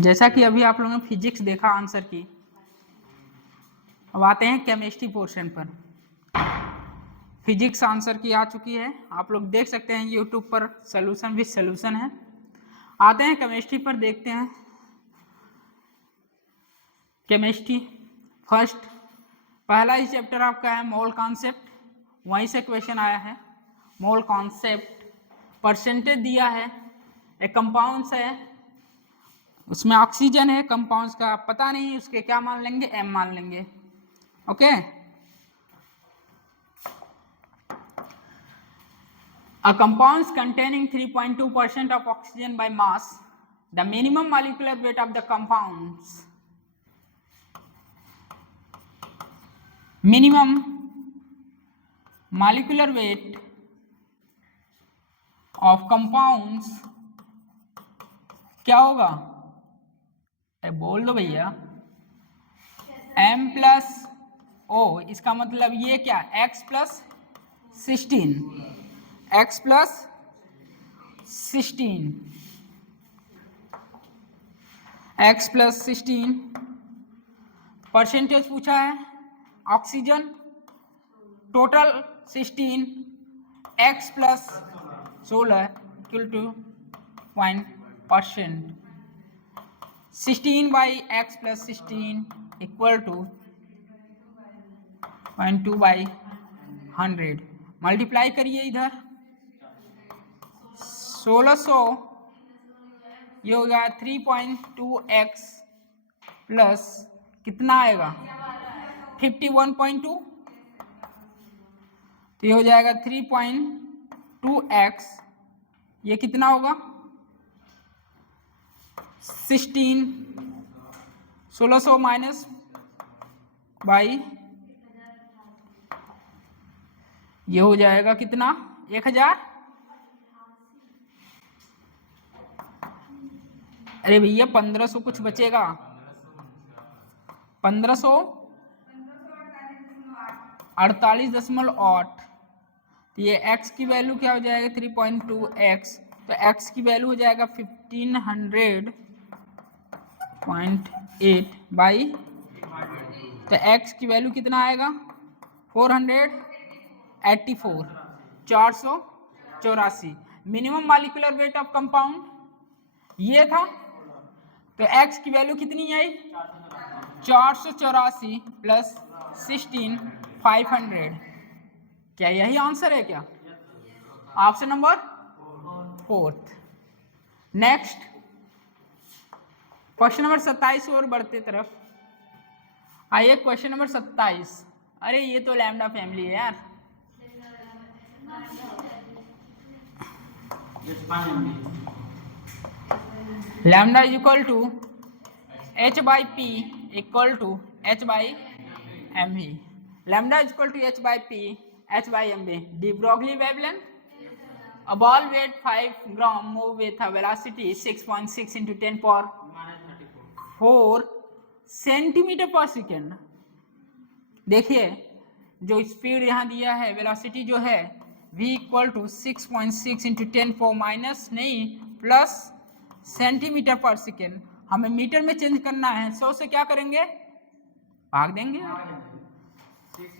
जैसा कि अभी आप लोगों ने फिजिक्स देखा आंसर की, अब आते हैं केमिस्ट्री पोर्शन पर। फिजिक्स आंसर की आ चुकी है, आप लोग देख सकते हैं यूट्यूब पर सोल्यूशन भी सोल्यूशन है। आते हैं केमिस्ट्री पर, देखते हैं केमिस्ट्री। फर्स्ट पहला ही चैप्टर आपका है मोल कॉन्सेप्ट, वहीं से क्वेश्चन आया है। मोल कॉन्सेप्ट परसेंटेज दिया है, एक कंपाउंड्स है, उसमें ऑक्सीजन है, कंपाउंड्स का पता नहीं, उसके क्या मान लेंगे, एम मान लेंगे। Okay, a compounds containing 3.2% of oxygen by mass, the minimum molecular weight of the compounds, minimum molecular weight of compounds क्या होगा, बोल दो भैया, m प्लस o, इसका मतलब ये क्या, x plus 16, x plus 16, x plus 16। Percentage पूछा है, oxygen total 16, x plus 16 equal to %, 16 by x plus 16 equal to 0.2/100। Multiply करिए इधर, 1600 ये होगा 3.2x प्लस कितना आएगा 51.2, तो ये हो जाएगा 3.2x, ये कितना होगा 1600 माइनस बाई, ये हो जाएगा कितना 1000। अरे भैया 1500 कुछ बचेगा, 1548.8, तो ये x की वैल्यू क्या हो जाएगा 3.2x, तो x की वैल्यू हो जाएगा 1500.8 बाई, तो x की वैल्यू कितना आएगा 484, 484। Minimum molecular weight of compound ये था, तो x की वैल्यू कितनी आई 484 प्लस 16 500। क्या यही आंसर है क्या, option number 4। Next question number 27 और बढ़ते तरफ आइए, क्वेश्चन नंबर 27। अरे ये तो लैम्डा फैमिली है यार, lambda is equal to h/p equal to h/mv, lambda is equal to h/p h/mv। De Broglie wavelength, a ball weight 5 gram move with a velocity 6.6 into 10⁻4 centimetre per second. देखिए जो speed यहाँ दिया है, velocity जो है v equal to 6.6 into 10⁻, minus नहीं plus centimetre per second, हमें metre में चेंज करना है, 100 से क्या करेंगे भाग देंगे,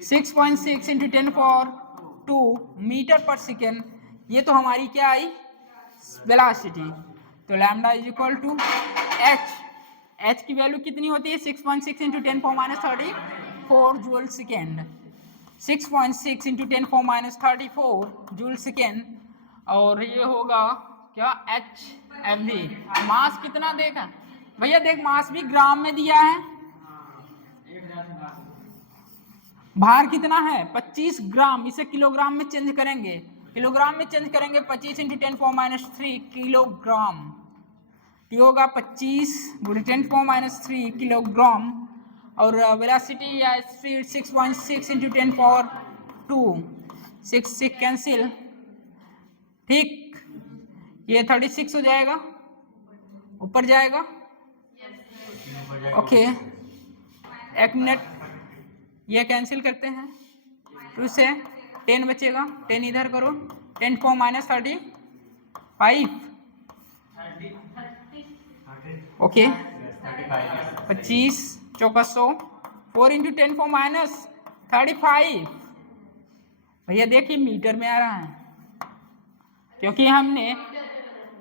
6.6 इंटू 10⁻² मीटर पर सेकेंड, ये तो हमारी क्या आई वेलोसिटी। तो lambda is equal to h की वैल्यू कितनी होती है 6.6 into 10⁻34 joule second, 6.6 into 10⁻34 joule second, और ये होगा क्या h/mv। मास कितना देगा भैया, देख मास भी ग्राम में दिया है, भार कितना है 25 ग्राम, इसे किलोग्राम में चेंज करेंगे, किलोग्राम में चेंज करेंगे 25 इंटू 10⁻³ किलोग्राम, ये होगा 25 × 10⁻³ किलोग्राम, और वेलोसिटी या स्पीड 6.6 इंटू 10⁻², 6 कैंसिल, ठीक, ये 36 हो जाएगा, ऊपर जाएगा, ओके, एक मिनट, ये कैंसिल करते हैं, 2 से 10 बचेगा, 10 इधर करो, 10⁻35 ओके 25 चौका 100, 4 इंटू 10 4 माइनस 35। भैया देखिए मीटर में आ रहा है क्योंकि हमने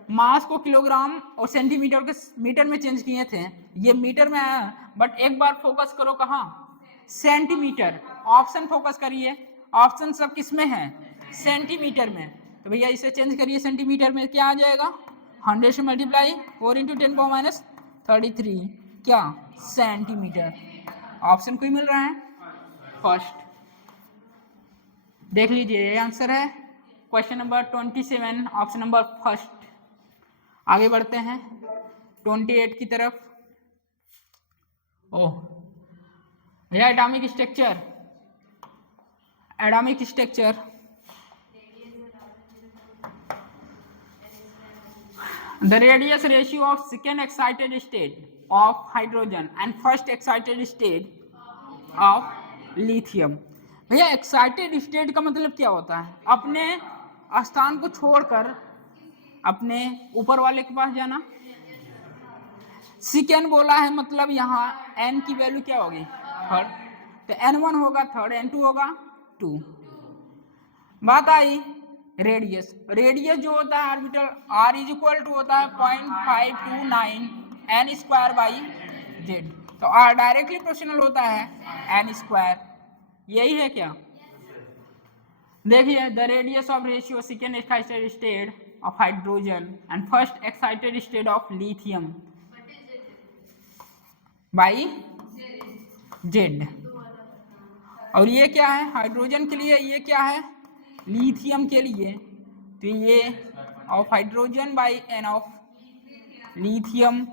मास को किलोग्राम और सेंटीमीटर के मीटर में चेंज किए थे, ये मीटर में आया। बट एक बार फोकस करो कहाँ, सेंटीमीटर। ऑप्शन फोकस करिए, ऑप्शन सब किस में है, सेंटीमीटर में। तो भैया इसे चेंज करिए सेंटीमीटर में, क्या आ जाएगा 100 से मल्टीप्लाई 4 इंटू 10 पावर माइनस 33 क्या सेंटीमीटर। ऑप्शन कोई मिल रहा है फर्स्ट, देख लीजिए ये आंसर है question number 27 option number first. आगे बढ़ते हैं 28 की तरफ। ओह भैया atomic structure, atomic structure the radius ratio of second excited state of hydrogen and first excited state of lithium। भैया एक्साइटेड स्टेट का मतलब क्या होता है, अपने स्थान को छोड़कर अपने ऊपर वाले के पास जाना। सेकेंड बोला है मतलब यहाँ n की वैल्यू क्या होगी थर्ड, तो n1 होगा थर्ड, n2 होगा 2। बात आई रेडियस, रेडियस जो होता है orbital r is equal to होता है 0.529 n स्क्वायर बाई जेड, तो r डायरेक्टली प्रोपोर्शनल होता है n स्क्वायर, यही है क्या। देखिए the radius of ratio second excited state of hydrogen and first excited state of lithium by Z. और ये क्या है हाइड्रोजन के लिए, ये क्या है लिथियम के लिए, तो ये of hydrogen by N of lithium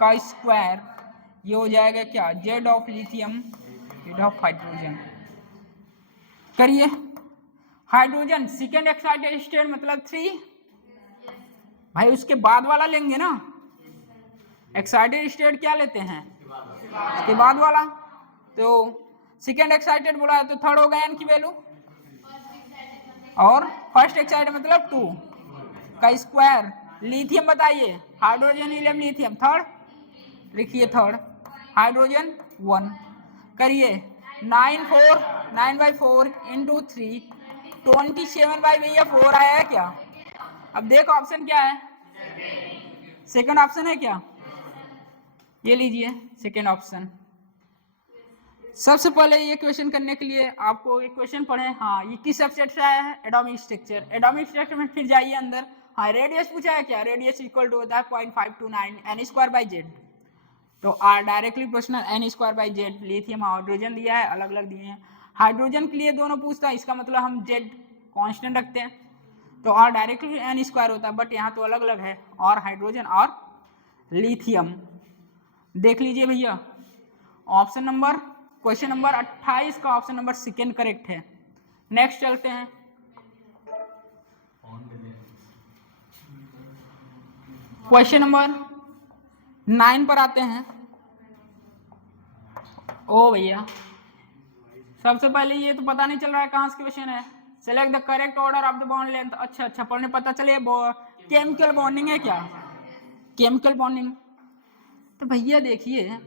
का स्क्वायर, ये हो जाएगा क्या Z of lithium Z of hydrogen. करिए हाइड्रोजन सेकेंड एक्साइटेड स्टेट मतलब 3, भाई उसके बाद वाला लेंगे ना, एक्साइटेड स्टेट क्या लेते हैं उसके बाद वाला, तो सेकेंड एक्साइटेड बोला है तो थर्ड हो गया n की वैल्यू, और फर्स्ट एक्साइटेड मतलब 2 का स्क्वायर। लिथियम बताइए हाइड्रोजन हीलियम लिथियम थर्ड, लिखिए थर्ड, हाइड्रोजन 1। करिए 9/4 इंटू 3 27 भैया 4 आया है क्या। अब देखो ऑप्शन क्या है, सेकंड ऑप्शन है क्या, ये लीजिए सेकंड ऑप्शन। सबसे पहले ये क्वेश्चन करने के लिए आपको एक क्वेश्चन पढ़े, हाँ ये किस सबसेट से आया है, एटॉमिक स्ट्रक्चर। एटॉमिक स्ट्रक्चर में फिर जाइए अंदर, हाँ रेडियस पूछा है क्या, रेडियस इक्वल टू होता है 0.529 n स्क्वायर बाई जेड, तो R directly proportional n square by Z. Lithium hydrogen दिया है, अलग अलग दिए हैं, हाइड्रोजन के लिए दोनों पूछता है, इसका मतलब हम जेड कांस्टेंट रखते हैं, तो आर डायरेक्टली n स्क्वायर होता है, बट यहाँ तो अलग अलग है, और हाइड्रोजन और लिथियम। देख लीजिए भैया ऑप्शन नंबर क्वेश्चन नंबर 28 का ऑप्शन नंबर सेकेंड करेक्ट है। नेक्स्ट चलते हैं क्वेश्चन नंबर 9 पर आते हैं। ओ भैया सबसे पहले ये तो पता नहीं चल रहा है कहाँ से क्वेश्चन है, select the correct order of the bond length. अच्छा पढ़ने पता चले केमिकल बॉन्डिंग है क्या, केमिकल बॉन्डिंग। तो भैया देखिए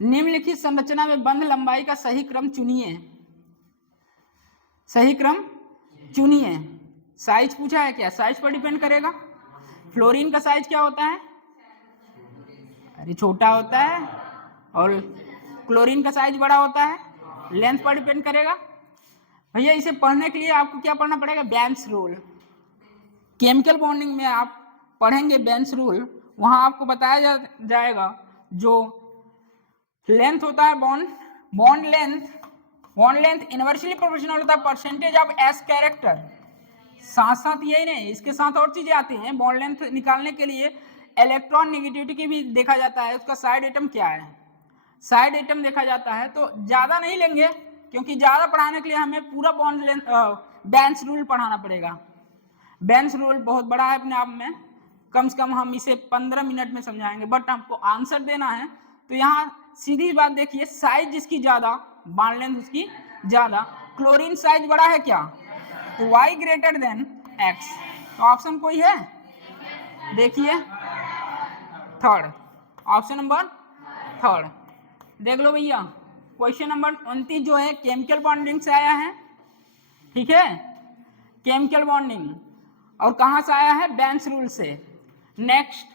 निम्नलिखित संरचना में बंध लंबाई का सही क्रम चुनिए, सही क्रम चुनिए। साइज पूछा है क्या, साइज पर डिपेंड करेगा। फ्लोरीन का साइज क्या होता है, अरे छोटा होता है, और क्लोरीन का साइज बड़ा होता है, लेंथ पर डिपेंड करेगा। भैया इसे पढ़ने के लिए आपको क्या पढ़ना पड़ेगा, बेंस रूल। केमिकल बॉन्डिंग में आप पढ़ेंगे बेंस रूल, वहां आपको बताया जाएगा जो लेंथ होता है बॉन्ड लेंथ इनवर्सली प्रोपोर्शनल होता है परसेंटेज ऑफ एस कैरेक्टर। साथ साथ यही नहीं, इसके साथ और चीजें आती हैं। बॉन्ड लेंथ निकालने के लिए इलेक्ट्रॉन नेगेटिविटी की भी देखा जाता है, उसका साइड एटम क्या है, साइड एटम देखा जाता है। तो ज्यादा नहीं लेंगे क्योंकि ज्यादा पढ़ाने के लिए हमें पूरा बॉन्ड लेंथ बेंस रूल पढ़ाना पड़ेगा। बेंस रूल बहुत बड़ा है अपने आप में, कम से कम हम इसे 15 मिनट में समझाएंगे, बट हमको आंसर देना है। तो यहाँ सीधी बात देखिए, साइज जिसकी ज्यादा बॉन्ड लेंथ उसकी ज्यादा। क्लोरीन साइज बड़ा है क्या, तो y ग्रेटर देन x, तो ऑप्शन कोई है देखिए थर्ड, ऑप्शन नंबर थर्ड। देख लो भैया, क्वेश्चन नंबर 29 जो है केमिकल बॉन्डिंग से आया है, ठीक है, केमिकल बॉन्डिंग, और कहां से आया है? बेंस रूल से। नेक्स्ट,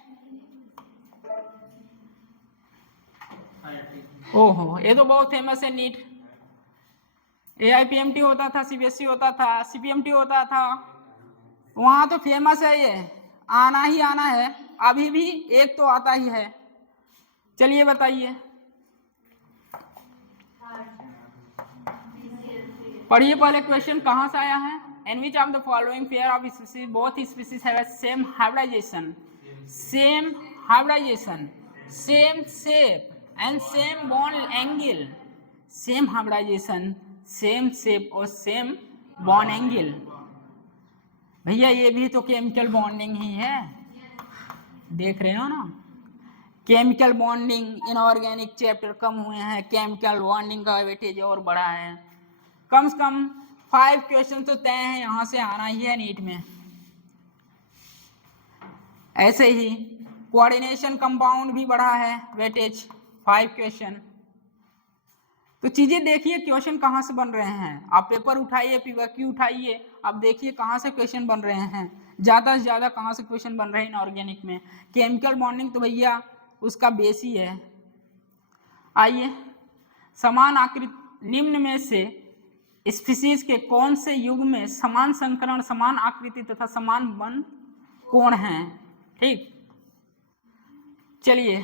ओहो ये तो बहुत फेमस है, नीट, AIPMT होता था, CBSE होता था, CPMT होता था, वहां तो फेमस है, ये आना ही आना है, अभी भी एक तो आता ही है। चलिए बताइए, पढ़िए पहले क्वेश्चन कहां से आया है। In which of the following pair of species both species have same hybridisation, same hybridisation, same shape and same bond angle, same hybridisation, same shape और सेम बॉन्ड एंगल। भैया ये भी तो केमिकल बॉन्डिंग ही है, देख रहे हो ना, केमिकल बॉन्डिंग इनऑर्गेनिक चैप्टर कम हुए हैं, केमिकल बॉन्डिंग का वेटेज और बढ़ा है। कम से कम 5 क्वेश्चन तो तय है, यहां से आना ही है नीट में। ऐसे ही कोऑर्डिनेशन कंपाउंड भी बढ़ा है, वेटेज 5 क्वेश्चन। तो चीजें देखिए क्वेश्चन कहां से बन रहे हैं, आप पेपर उठाइए, PYQ उठाइए, आप देखिए कहां से क्वेश्चन बन रहे हैं, ज्यादा से ज्यादा कहां से क्वेश्चन बन रहे हैं इनऑर्गेनिक में। केमिकल बॉन्डिंग तो भैया उसका बेस ही है। आइए, समान आकृति निम्न में से स्पीसीज के कौन से युग में समान संकरण, समान आकृति तथा समान बन कोण हैं, ठीक। चलिए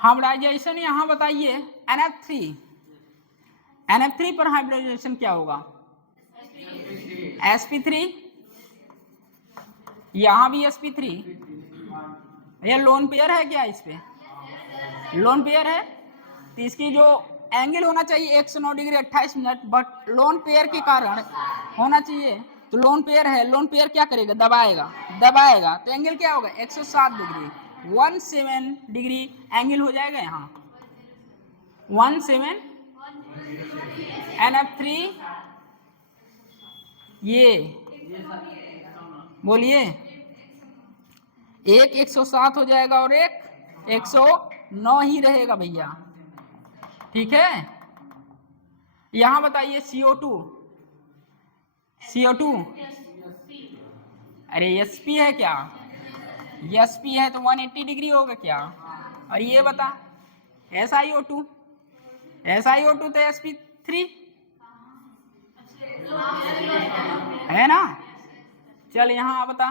हाइब्रिडाइजेशन यहां बताइए, NF3 पर हाइब्रिडाइजेशन क्या होगा? sp3, यहां भी sp3, ये लोन पेयर है क्या? इस पे लोन पेयर है, तो इसकी जो एंगल होना चाहिए 109 degree 28 minute, but lone pair के कारण होना चाहिए, तो लोन पेयर है, लोन पेयर क्या करेगा? दबाएगा, तो एंगल क्या होगा? 107 डिग्री, 17 डिग्री एंगल हो जाएगा यहाँ, 17। NF3 ये बोलिए, एक 107 हो जाएगा और एक 109 ही रहेगा भैया, ठीक है। यहां बताइए CO2, अरे SP है क्या? SP है तो 180 डिग्री होगा क्या? और ये बता SiO2 तो sp3 है ना। चल यहाँ बता,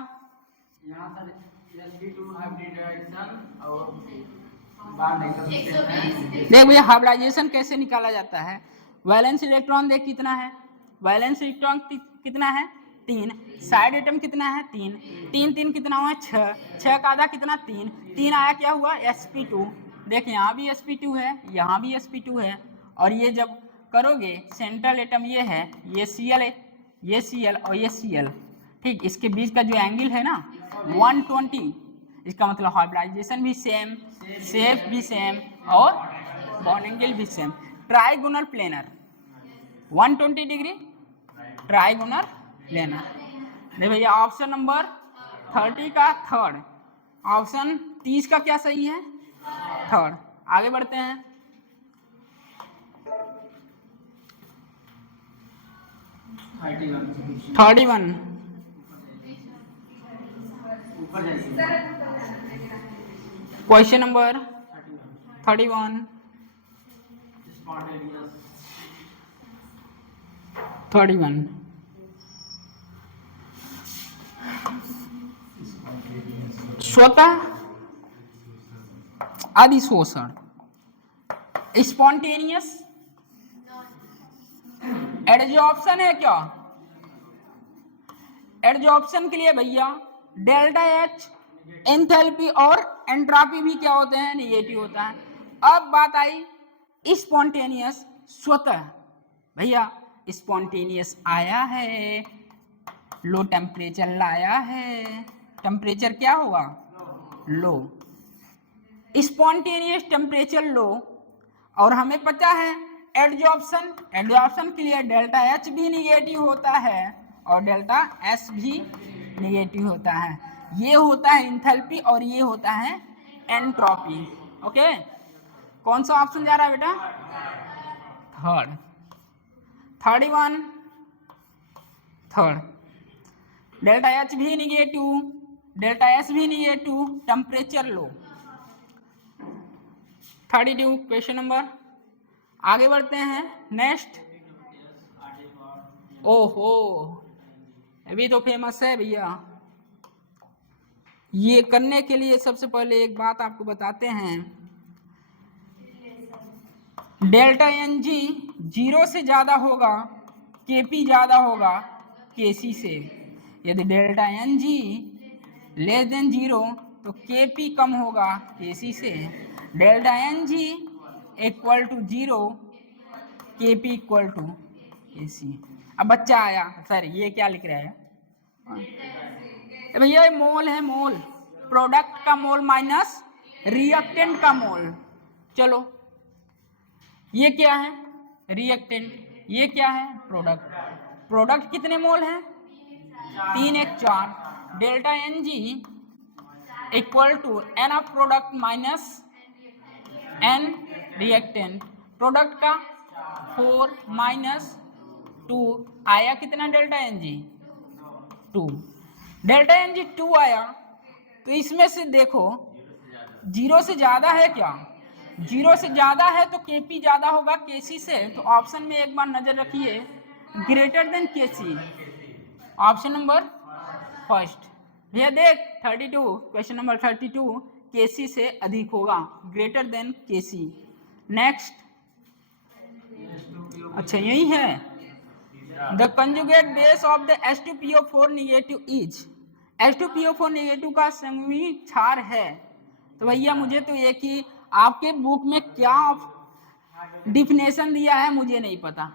देख भैया हाइब्रिडाइजेशन कैसे निकाला जाता है। वैलेंस इलेक्ट्रॉन देख कितना है, वैलेंस इलेक्ट्रॉन कितना है? 3, साइड एटम कितना है? 3, 3 3 कितना हुआ? 6, 6 का आधा कितना? 3, 3 आया क्या हुआ? sp2। देख यहाँ भी sp2 है, यहाँ भी sp2 है, और ये जब करोगे सेंट्रल एटम ये है, ये Cl है, ये Cl और ये Cl, ठीक, इसके बीच का जो एंगल है ना 120, इसका मतलब हाइब्रिडाइजेशन भी सेम, शेप भी सेम और बॉन्ड एंगल भी same. Trigonal planar 120 degree trigonal planar. नहीं भैया ऑप्शन नंबर 30 का थर्ड, ऑप्शन 30 का क्या सही है? थर्ड। आगे बढ़ते हैं, थर्टी वन, क्वेश्चन नंबर 31, 31 स्वतः अधिशोषण, स्पॉन्टेनियस एडजॉर्प्शन है क्या? एडजॉर्प्शन के लिए भैया डेल्टा H एंथैल्पी और एंट्रोपी भी क्या होते हैं? निगेटिव होता है। अब बात आई स्पॉन्टेनियस, स्वतः, भैया स्पॉन्टेनियस आया है, लो टेम्परेचर लाया है, टेम्परेचर क्या होगा? लो, स्पॉन्टेनियस टेम्परेचर लो, और हमें पता है एडजॉर्प्शन के लिए डेल्टा H भी निगेटिव होता है और डेल्टा S भी निगेटिव होता है। ये होता है एंथैल्पी और ये होता है एंट्रोपी। ओके, कौन सा ऑप्शन जा रहा है बेटा? थर्ड। 31 थर्ड। डेल्टा एच भी निगेटिव, डेल्टा एस भी negative, temperature low. 32 question number. आगे बढ़ते हैं नेक्स्ट। ओहो, अभी तो फेमस है भैया। ये करने के लिए सबसे पहले एक बात आपको बताते हैं, डेल्टा एन जी 0 से ज़्यादा होगा, के पी ज़्यादा होगा के सी से। यदि delta N G less than 0 तो के पी कम होगा के सी से। Delta N G equal to 0, K P equal to के सी। अब बच्चा आया, सर ये क्या लिख रहा है भैया? ये मोल है, मोल, प्रोडक्ट का मोल माइनस रिएक्टेंट का मोल। चलो, ये क्या है? रिएक्टेंट। ये क्या है? प्रोडक्ट। प्रोडक्ट कितने मोल है? 3 1 4। Delta N G equal to N of product minus N reactant. Product का 4 माइनस 2 आया कितना? Delta N G 2। Delta N G 2 आया, तो इसमें से देखो 0 से ज्यादा है क्या? 0 से ज्यादा है तो केपी ज्यादा होगा केसी से। तो ऑप्शन में एक बार नजर रखिए, ग्रेटर देन केसी, ऑप्शन नंबर फर्स्ट। भैया देख 32 क्वेश्चन नंबर 32 केसी से अधिक होगा, ग्रेटर देन केसी। नेक्स्ट, अच्छा यही है। The conjugate base of the H2PO4 negative is, H2PO4 negative का संयुग्मी क्षार है। तो भैया मुझे तो एक ही, आपके बुक में क्या डिफिनेशन दिया है मुझे नहीं पता।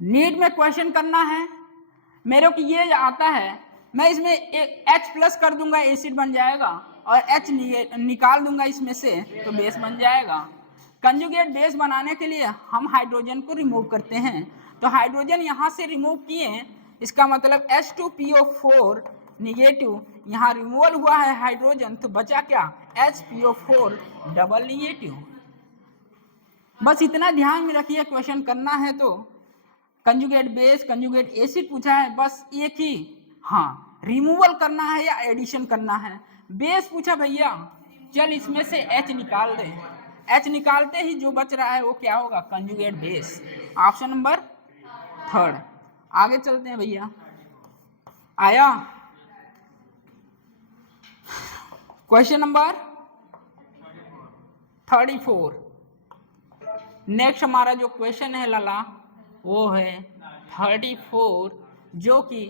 नीट में क्वेश्चन करना है मेरे को, ये आता है, मैं इसमें H प्लस कर दूंगा, एसिड बन जाएगा, और H निकाल दूंगा इसमें से तो बेस बन जाएगा। कंजुगेट बेस बनाने के लिए हम हाइड्रोजन को रिमूव करते हैं, तो हाइड्रोजन यहाँ से रिमूव किए, इसका मतलब H2PO4 निगेटिव, यहाँ रिमूवल हुआ है हाइड्रोजन, तो बचा क्या? HPO4 double negative. बस इतना ध्यान में रखिए, क्वेश्चन करना है तो कंजुगेट बेस, कंजुगेट एसिड पूछा है, बस एक ही, हाँ रिमूवल करना है या एडिशन करना है। बेस पूछा भैया, चल इसमें से H निकाल दे, H निकालते ही जो बच रहा है वो क्या होगा? Conjugate base, option number third. आगे चलते हैं भैया, आया क्वेश्चन नंबर 34। नेक्स्ट हमारा जो क्वेश्चन है लाला वो है 34, जो कि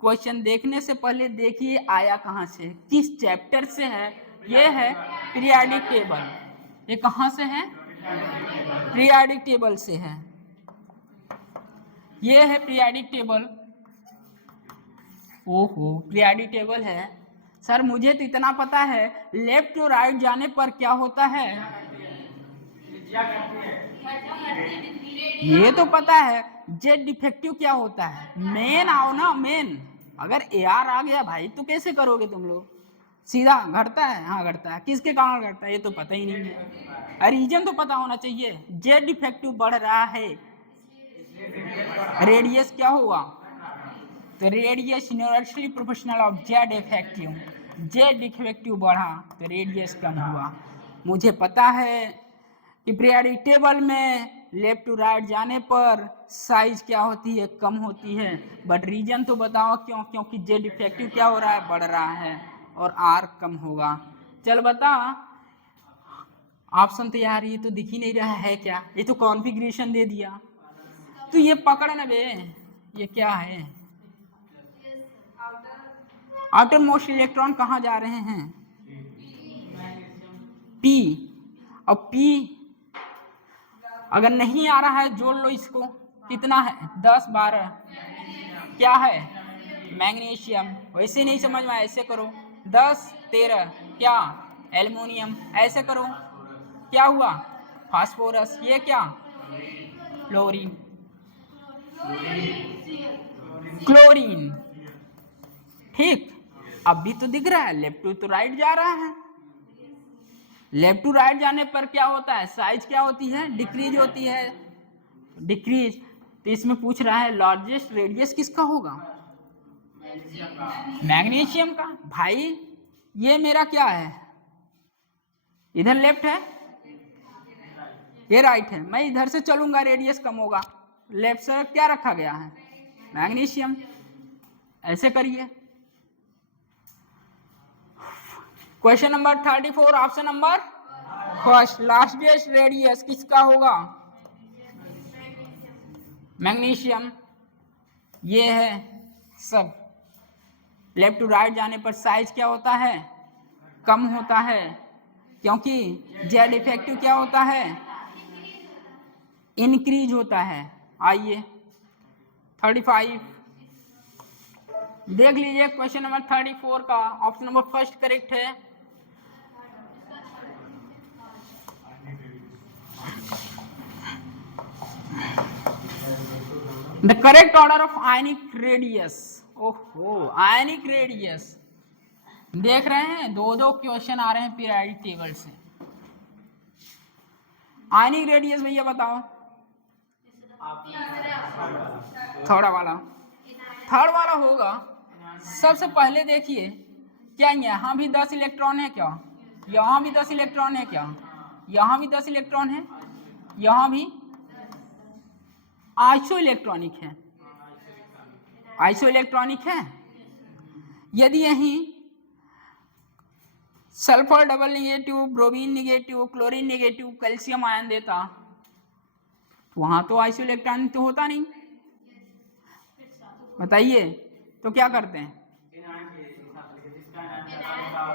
क्वेश्चन देखने से पहले देखिए आया कहाँ से, किस चैप्टर से है। ये है पीरियाडिक टेबल। ये कहाँ से है? पीरियाडिक टेबल से है। ये है पीरियाडिक टेबल। ओहो, पीरियाडिक टेबल है। सर मुझे तो इतना पता है, लेफ्ट टू राइट जाने पर क्या होता है, ये तो पता है। जेड डिफेक्टिव क्या होता है? मेन आओ ना, मेन। अगर AR आ गया भाई तो कैसे करोगे तुम लोग? सीधा घटता है? हाँ घटता है। किसके कारण घटता है ये तो पता ही नहीं है, रीजन तो पता होना चाहिए। जेड डिफेक्टिव बढ़ रहा है, रेडियस क्या हुआ? तो radius universally proportional of Z effective, Z defective बढ़ा तो रेडियस कम हुआ। मुझे पता है कि पीरियोडिक टेबल में लेफ्ट टू राइट जाने पर साइज क्या होती है? कम होती है। बट रीजन तो बताओ क्यों? क्योंकि जेड इफेक्टिव क्या हो रहा है? बढ़ रहा है, और आर कम होगा। चल बता, ऑप्शन तो यार ये तो दिख ही नहीं रहा है क्या? ये तो कॉन्फ़िगरेशन दे दिया। तो ये पकड़ ना बे, ये क्या है? आउटर मोस्ट इलेक्ट्रॉन कहाँ जा रहे हैं? P। और P अगर नहीं आ रहा है जोड़ लो इसको, कितना है? 10 12 क्या है? मैग्नीशियम। वैसे नहीं समझ में, ऐसे करो 10 13 क्या? एल्युमिनियम। ऐसे करो क्या हुआ? फास्फोरस। ये क्या? Fluorine, chlorine. ठीक, अब भी तो दिख रहा है लेफ्ट टू तो राइट जा रहा है। लेफ्ट टू राइट जाने पर क्या होता है, साइज क्या होती है, डिक्रीज होती है, डिक्रीज। तो इसमें पूछ रहा है लार्जेस्ट रेडियस किसका होगा, मैग्नीशियम का। भाई ये मेरा क्या है, इधर लेफ्ट है, ये राइट है, मैं इधर से चलूंगा रेडियस कम होगा, लेफ्ट से क्या रखा गया है, मैग्नीशियम। ऐसे करिए। Question number 34 option number first, largest radius किसका होगा, मैग्नीशियम। ये है सब। लेफ्ट टू राइट जाने पर साइज क्या होता है, कम होता है, क्योंकि जेड इफेक्टिव क्या होता है, इंक्रीज होता है। आइए 35 देख लीजिए। क्वेश्चन नंबर 34 का ऑप्शन नंबर फर्स्ट करेक्ट है। The correct order of ionic radius, ओहो आयनिक रेडियस देख रहे हैं, दो दो क्वेश्चन आ रहे हैं पीरियोडिक टेबल से। आयनिक रेडियस भैया बताओ, थर्ड वाला होगा। सबसे पहले देखिए क्या यहाँ भी 10 इलेक्ट्रॉन है क्या, यहाँ भी 10 इलेक्ट्रॉन है क्या, यहाँ भी 10 इलेक्ट्रॉन है, यहाँ भी आइसो इलेक्ट्रॉनिक है, आइसो इलेक्ट्रॉनिक है। यदि यहीं sulphur double negative, bromine negative, chlorine negative, calcium ion देता तो वहां तो आइसो इलेक्ट्रॉनिक तो होता नहीं। बताइए तो क्या करते हैं,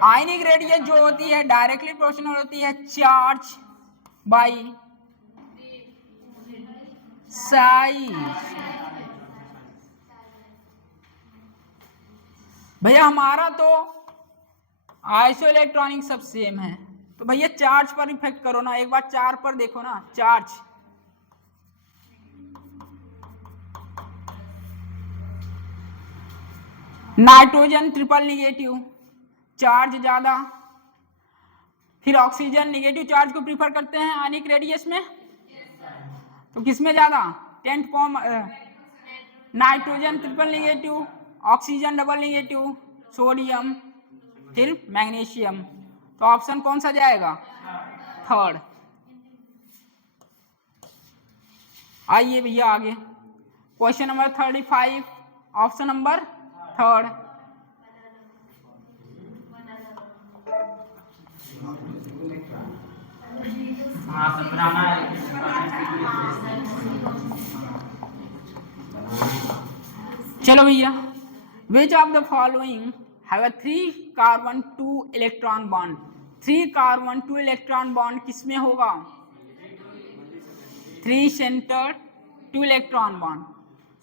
आयनिक रेडियस जो होती है डायरेक्टली प्रोपोर्शनल होती है चार्ज बाई साइज। भैया हमारा तो आइसो इलेक्ट्रॉनिक सब सेम है, तो भैया चार्ज पर इफेक्ट करो ना, एक बार चार्ज पर देखो ना, charge nitrogen triple negative, charge ज्यादा, फिर ऑक्सीजन निगेटिव चार्ज को प्रीफर करते हैं आयनिक रेडियस में, तो किसमें ज्यादा, 10 form, nitrogen triple negative, oxygen double negative, sodium, फिर मैग्नीशियम। तो ऑप्शन कौन सा जाएगा, थर्ड। आइए भैया आगे question number 35 option number third. चलो भैया, विच of the following have a 3 carbon 2 electron bond, 3 carbon 2 electron bond किसमें होगा, 3 centre 2 electron bond,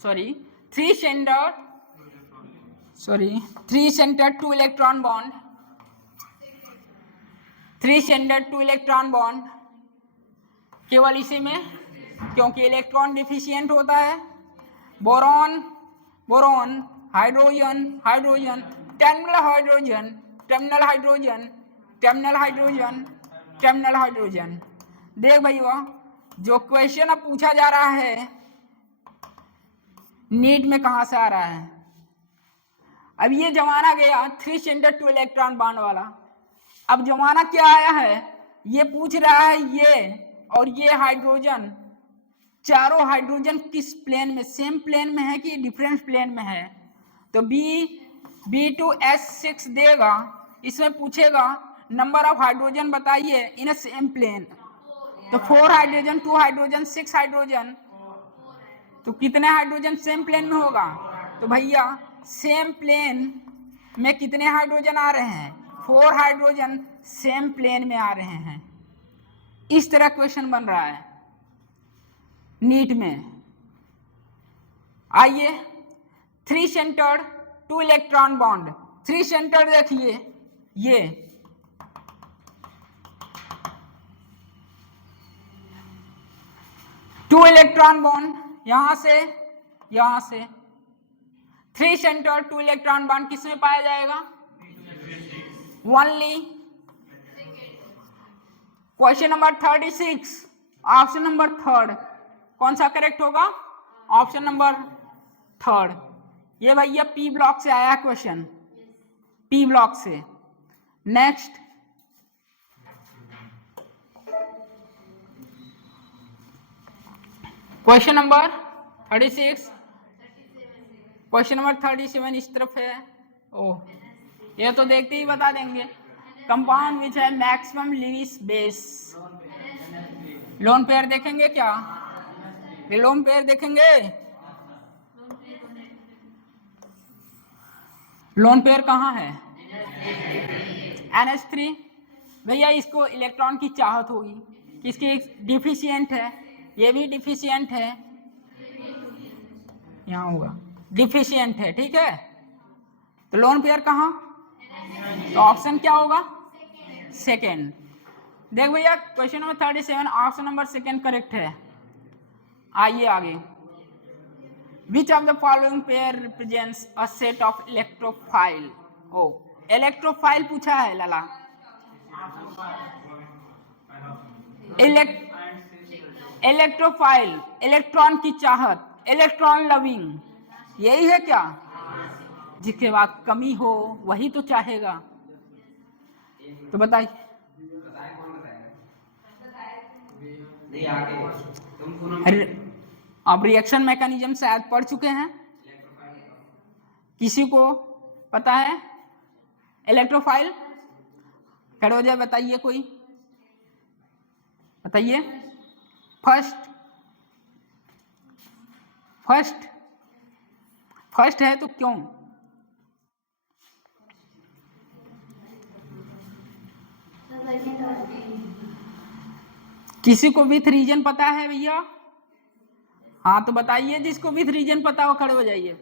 sorry 3 centre, sorry 3 centre 2 electron bond, 3 centre 2 electron bond केवल इसी में, क्योंकि इलेक्ट्रॉन डिफिशियंट होता है। Boron, boron, hydrogen, hydrogen, terminal hydrogen, terminal hydrogen, terminal hydrogen, terminal hydrogen. देख भैया जो क्वेश्चन अब पूछा जा रहा है नीट में कहां से आ रहा है, अब ये जमाना गया 3 सेंटर 2 इलेक्ट्रॉन बॉन्ड वाला, अब जमाना क्या आया है, ये पूछ रहा है ये और ये हाइड्रोजन, चारों हाइड्रोजन किस प्लेन में, सेम प्लेन में है कि डिफरेंट प्लेन में है। तो B2S6 देगा, इसमें पूछेगा नंबर ऑफ हाइड्रोजन बताइए इन अ सेम प्लेन, तो 4 हाइड्रोजन, 2 हाइड्रोजन, 6 हाइड्रोजन, तो कितने हाइड्रोजन सेम प्लेन में होगा, तो भैया सेम प्लेन में कितने हाइड्रोजन आ रहे हैं, 4 हाइड्रोजन सेम प्लेन में आ रहे हैं। इस तरह क्वेश्चन बन रहा है नीट में। आइए 3 सेंटर्ड 2 इलेक्ट्रॉन बॉन्ड, 3 सेंटर्ड देखिए ये 2 इलेक्ट्रॉन बॉन्ड, यहां से यहां से 3 सेंटर्ड 2 इलेक्ट्रॉन बॉन्ड किस में पाया जाएगा, only question number 36 option number third, कौन सा करेक्ट होगा? Option number third. ये भैया पी ब्लॉक से आया क्वेश्चन, पी ब्लॉक से। Next question number 36, question number 37 इस तरफ है। ओह, ये तो देखते ही बता देंगे। कंपाउंड विच है maximum Lewis base. Lone pair देखेंगे क्या? लोन पेयर देखेंगे? लोन पेयर कहाँ है? NH3। भैया इसको इलेक्ट्रॉन की चाहत होगी, किसकी डिफिशियंट है? ये भी डिफिशियंट है, यहाँ होगा डिफिशियंट है, ठीक है। तो लोन पेयर कहाँ? तो ऑप्शन क्या होगा? सेकेंड। देख भैया question number 37 option number second correct है। आइए आगे। Which of the following pair represents a set of electrophile? ओ, इलेक्ट्रोफाइल पूछा है लाला। इलेक्ट्रोफाइल, इलेक्ट्रॉन की चाहत, इलेक्ट्रॉन लविंग, यही है क्या? जिसके बाद कमी हो वही तो चाहेगा। तो बताइए। आप रिएक्शन मैकेनिज्म शायद पढ़ चुके हैं, किसी को पता है इलेक्ट्रोफाइल? खड़े हो जाए, बताइए कोई, बताइए। फर्स्ट फर्स्ट फर्स्ट है तो क्यों? किसी को विथ रीजन पता है भैया? हाँ तो बताइए, जिसको विथ रीजन पता हो खड़े हो जाइए।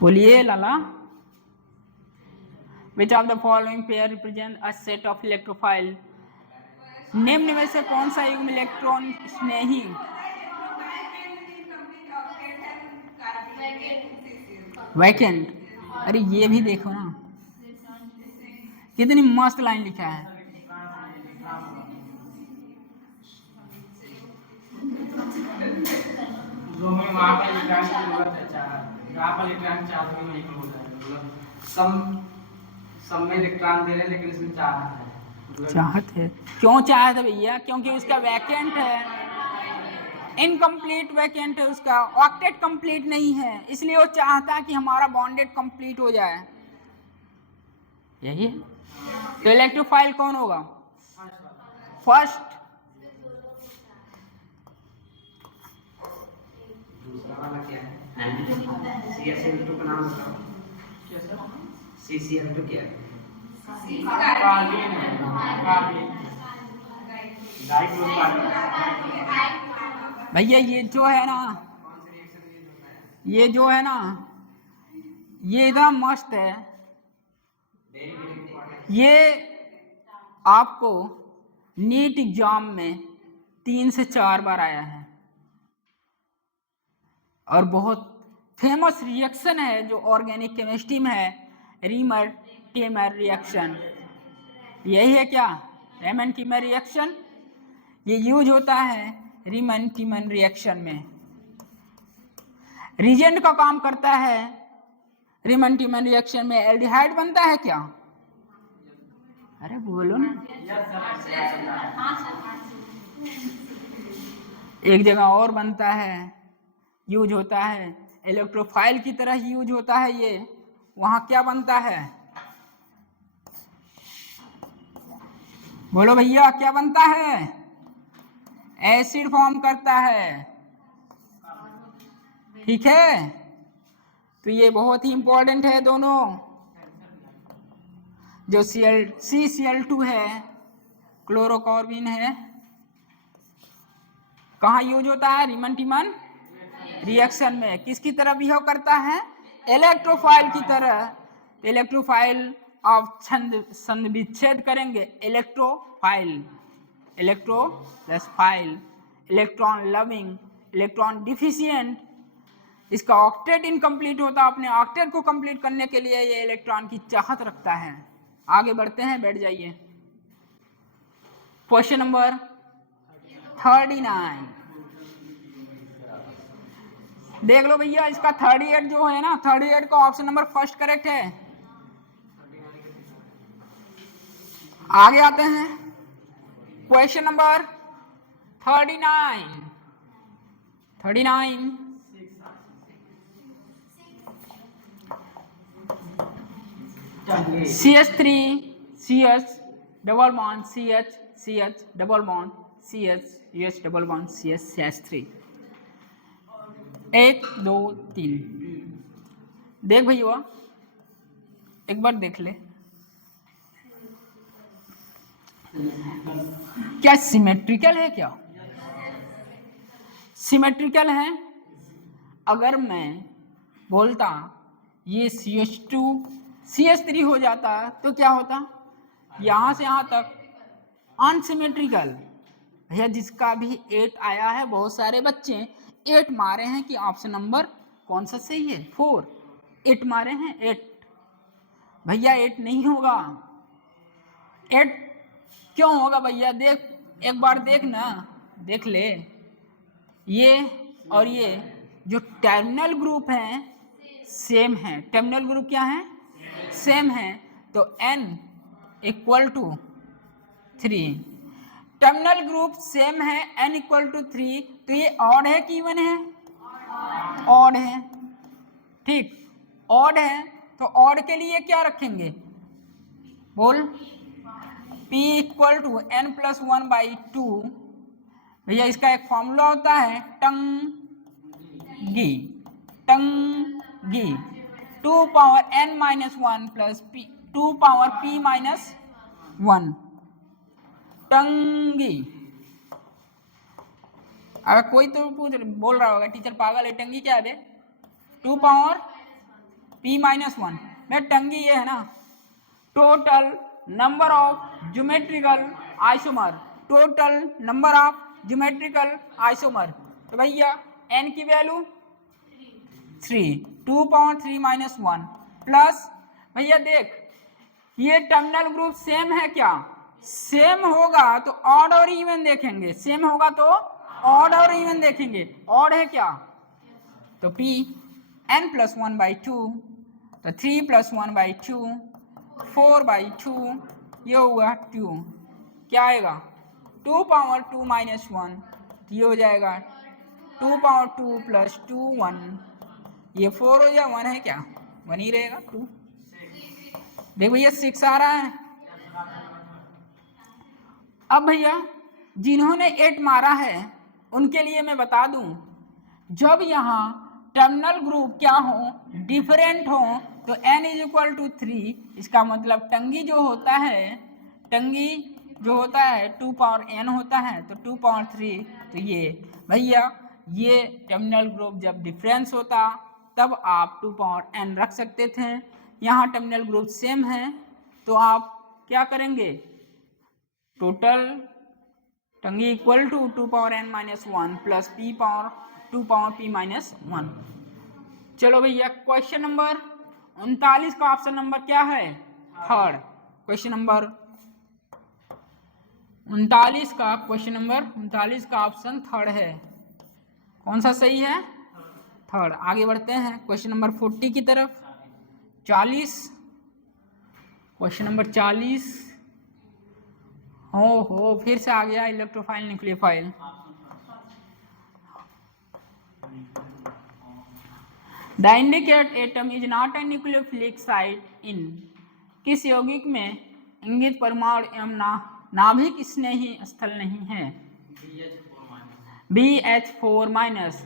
बोलिए Lala. Which of the following pair represent a set of electrophile? निम्न में से कौन सा युग्म इलेक्ट्रॉन स्नेही? वैकेंट। अरे ये भी देखो ना, कितनी मस्त लाइन लिखा है। जो में वहाँ पर इलेक्ट्रॉन की जरूरत है, जहाँ पर इलेक्ट्रॉन चाहत में नहीं हो जाए, मतलब सब में इलेक्ट्रॉन दे रहे हैं लेकिन इसमें चाहत है। चाहत है, क्यों चाहत है भैया? क्योंकि उसका वैकेंट है, इनकम्प्लीट वैकेंट है उसका, ऑक्टेट कंप्लीट नहीं है, इसलिए वो चाहता है कि हमारा बॉन्डेड कंप्लीट हो जाए, यही है। तो इलेक्ट्रोफाइल कौन होगा? फर्स्ट। दूसरा वाला क्या है? CCl2 का नाम बताओ। CCl2 क्या है? कार्बन है, कार्बन डाइक्लोरोकार्बन। भैया ये जो है ना, ये जो है ना, ये इतना मस्त है, ये आपको नीट एग्जाम में 3 से 4 बार आया है और बहुत फेमस रिएक्शन है जो ऑर्गेनिक केमिस्ट्री में है, रीमर टेमर रिएक्शन। यही है क्या? Reimer Tiemann reaction. ये यूज होता है रीमन टीमन रिएक्शन में, रिजेंट का काम करता है। रीमन टीमन रिएक्शन में एल्डिहाइड बनता है क्या? अरे बोलो ना। एक जगह और बनता है, यूज होता है इलेक्ट्रोफाइल की तरह यूज होता है ये। वहां क्या बनता है? बोलो भैया, क्या बनता है? एसिड फॉर्म करता है, ठीक है। तो ये बहुत ही इंपॉर्टेंट है दोनों। जो CCl2 है, क्लोरोकार्बन है, कहाँ यूज होता है? रीमन टीमन रिएक्शन में। किसकी तरह बिहेव करता है? इलेक्ट्रोफाइल की तरह। इलेक्ट्रोफाइल आप छंद विच्छेद करेंगे, electrophile, electro plus file, electron loving, electron deficient, इसका ऑक्टेट इनकम्प्लीट होता, अपने ऑक्टेट को कंप्लीट करने के लिए ये इलेक्ट्रॉन की चाहत रखता है। आगे बढ़ते हैं, बैठ जाइए। क्वेश्चन नंबर 39 देख लो भैया, इसका 38 जो है ना, 38 का ऑप्शन नंबर फर्स्ट करेक्ट है। आगे आते हैं, question number 39 CH3 CH double bond CH double bond CH double bond CH3 1 2 3। देख भैया एक बार देख ले, क्या सिमेट्रिकल है? क्या सिमेट्रिकल है? अगर मैं बोलता ये CH2 CH3 हो जाता तो क्या होता? यहां से यहां तक अनसिमेट्रिकल। भैया जिसका भी 8 आया है, बहुत सारे बच्चे 8 मारे हैं कि ऑप्शन नंबर कौन सा सही है? 4 8 मारे हैं। 8 भैया 8 नहीं होगा। 8 क्यों होगा भैया? देख एक बार देख ना, देख ले, ये और ये जो टर्मिनल ग्रुप हैं सेम है। टर्मिनल ग्रुप क्या है? सेम है। तो n equal to 3, terminal group same है, n इक्वल टू 3, तो ये ऑड है कि इवन है? ऑड है। ठीक, ऑड है। तो ऑड के लिए क्या रखेंगे? बोल। p equal to n plus 1/2। भैया इसका एक फॉर्मूला होता है टंगी 2 power n minus 1 plus 2 power p minus 1 टंगी। अगर कोई तो बोल रहा होगा टीचर पागल है, टंगी क्या है? 2 पावर p माइनस 1 में टंगी ये है ना, total number of geometrical isomer, total number of geometrical isomer. तो भैया n की वैल्यू 3, 2 पावर 3 माइनस 1 प्लस, भैया देख ये टर्मिनल ग्रुप सेम है क्या? सेम होगा तो ऑड और इवन देखेंगे, सेम होगा तो ऑड और इवन देखेंगे। ऑड है क्या? तो p n प्लस 1/2, तो 3 प्लस 1/2 4/2, ये हुआ 2। क्या आएगा? 2 पावर 2 माइनस 1, ये हो जाएगा 2 पावर 2 प्लस 2 1, ये 4 हो जाए 1 है क्या? 1 ही रहेगा 2। देख भैया 6 आ रहा है। अब भैया जिन्होंने 8 मारा है उनके लिए मैं बता दूं, जब यहाँ टर्मिनल ग्रुप क्या हो? डिफरेंट हो, तो n इज इक्वल टू 3। इसका मतलब टंगी जो होता है, टंगी जो होता है 2 पावर n होता है, तो 2 पावर 3। तो ये भैया ये टर्मिनल ग्रुप जब डिफरेंस होता तब आप 2 पावर n रख सकते थे। यहाँ टर्मिनल ग्रुप सेम है तो आप क्या करेंगे? टोटल टंगी equal to 2 power n minus 1 plus p power 2 power p minus 1। चलो भैया क्वेश्चन नंबर 39 का ऑप्शन नंबर क्या है? थर्ड। क्वेश्चन नंबर 39 का क्वेश्चन नंबर 39 का ऑप्शन थर्ड है। कौन सा सही है? थर्ड। आगे बढ़ते हैं क्वेश्चन नंबर 40 की तरफ। 40, क्वेश्चन नंबर 40। हो फिर से आ गया electrophile nucleophile. The indicate atom is not a nucleophilic site in, किस यौगिक में इंगित परमाणु एवं नाभिक स्नेही स्थल नहीं है? BH4 minus